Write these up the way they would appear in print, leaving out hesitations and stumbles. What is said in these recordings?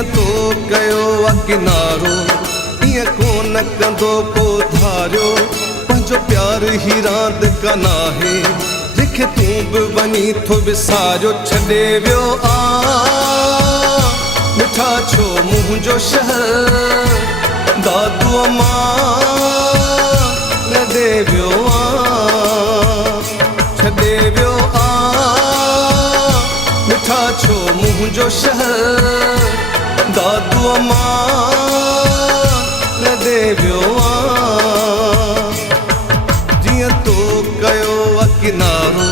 जीअं तो कयो आ किनारो ईअं कोन कंदो को धारियो पंहिंजो प्यार ही रांदि का नाहे जंहिंखे तूं बि वञी थो विसारियो छॾे वियो आ मिठा छो मुंहिंजो शहर दादूअ मां लॾे वियो आ छॾे वियो आ मिठा छो मुंहिंजो शहर दादूअ मां लॾे वियो आ जीअं तो कयो आ किनारो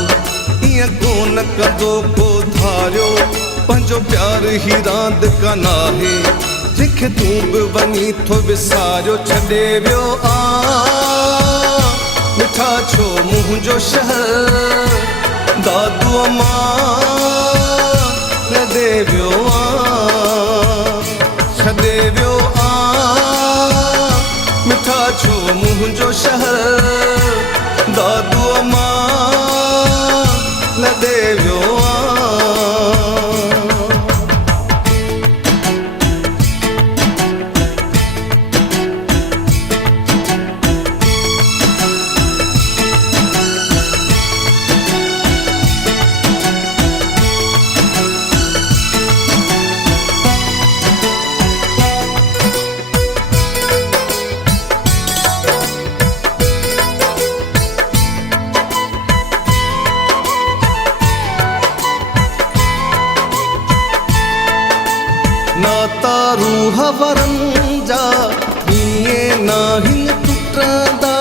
ईअं कोन कंदो को धारियो पंहिंजो प्यार ही रांदि का नाहे जंहिंखे तूं बि वञी थो विसारियो छॾे वियो आ मिठा छो मुंहिंजो शहर दादूअ मां लॾे वियो आ छॾे वियो आ मिठा छो मुंहिंजो शहर दादूअ मां लॾे वियो आ नाता रूह वरनि जा ईअं नाहिनि टुटंदा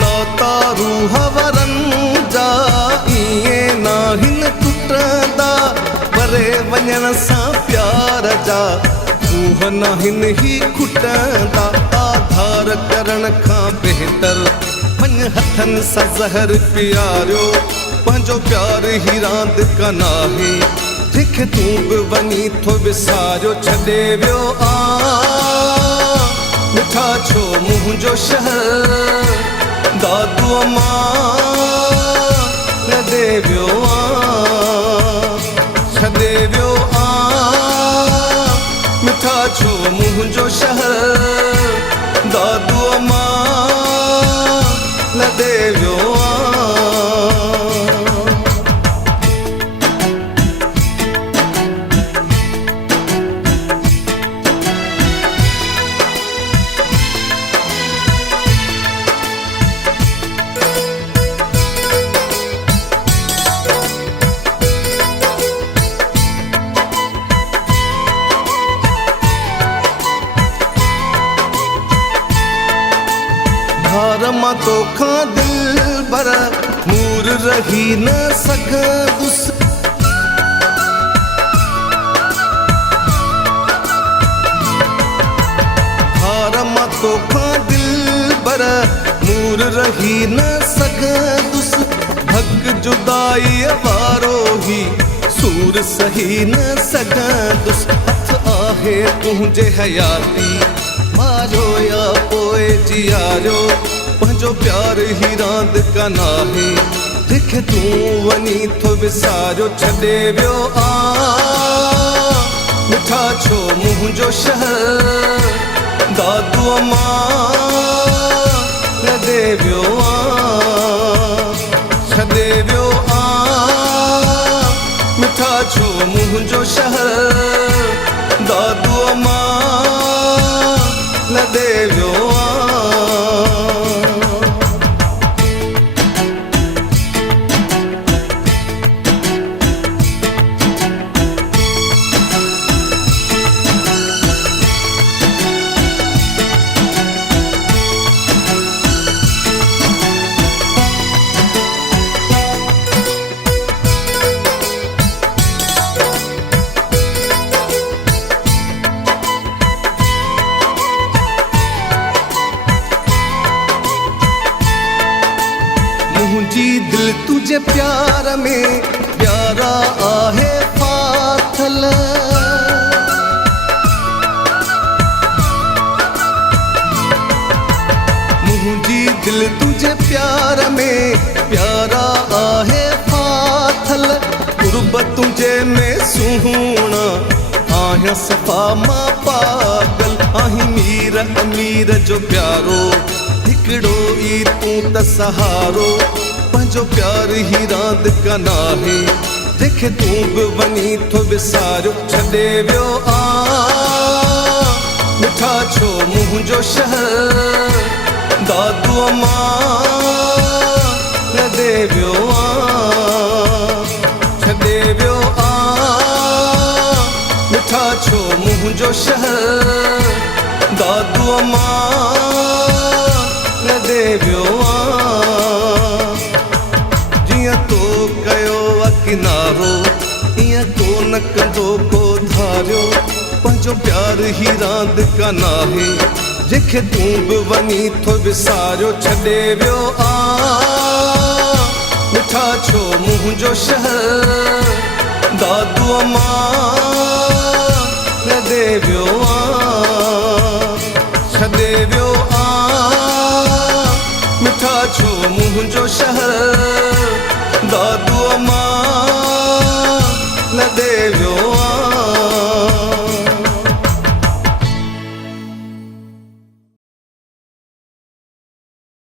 नाता रूह वरनि जा ईअं नाहिनि टुटंदा परे वञण सां प्यार जा रूह नाहिनि ही खुटंदा आधार करण खां बहितर हथनि सां ज़हर पियारियो पंहिंजो प्यार ही रांदि का नाहे जंहिंखे तूं बि वञी थो विसारियो छॾे वियो आ मिठा छो मुंहिंजो शहर दादूअ मां लॾे वियो आ छॾे वियो आ मिठा छो मुंहिंजो शहर दादूअ मां लॾे वियो आ मां तोखां दिल भर मूर रही न सघंदुसि हार मां तोखां दिल भर मूर रही न सघंदुसि हक़ जुदाईअ वारो ही सूर सही न सघंदुसि हथ आहे तुंहिंजे हयाती मारियो या पोइ जियारियो पंहिंजो प्यार ही रांदि का नाहे जंहिंखे तूं वञी थो विसारियो छॾे वियो आ मिठा छो मुंहिंजो शहर दादूअ मां लॾे वियो आ छॾे वियो आ मिठा छो मुंहिंजो शहर दादूअ मां लॾे वियो आ मुंहिंजी दिल तुझे प्यार में प्यारा आहे फाथल मुंहिंजी दिल तुझे प्यार में प्यारा आहे सफ़ा मां पागल आहीं मीर अमीर जो प्यारो हिकिड़ो ई तूं त सहारो पंहिंजो प्यार ही रांदि कान आहे जंहिंखे तूं बि वञी थो विसारियो छॾे वियो आ मिठा छो मुंहिंजो शहर दादूअ मां छॾे वियो आ छॾे वियो आ मिठा छो मुंहिंजो शहर दादूअ मां छॾे वियो आ जीअं तो कयो आहे किनारो ईअं को न कंदो को धारियो पंहिंजो प्यार ही रांदि कान आहे जंहिंखे तूं बि वञी थो विसारियो छॾे वियो आ मिठा छो मुंहिंजो शहर दादूअ मां छॾे वियो आ छॾे वियो आ मिठा छो मुंहिंजो शहर दादूअ मां छॾे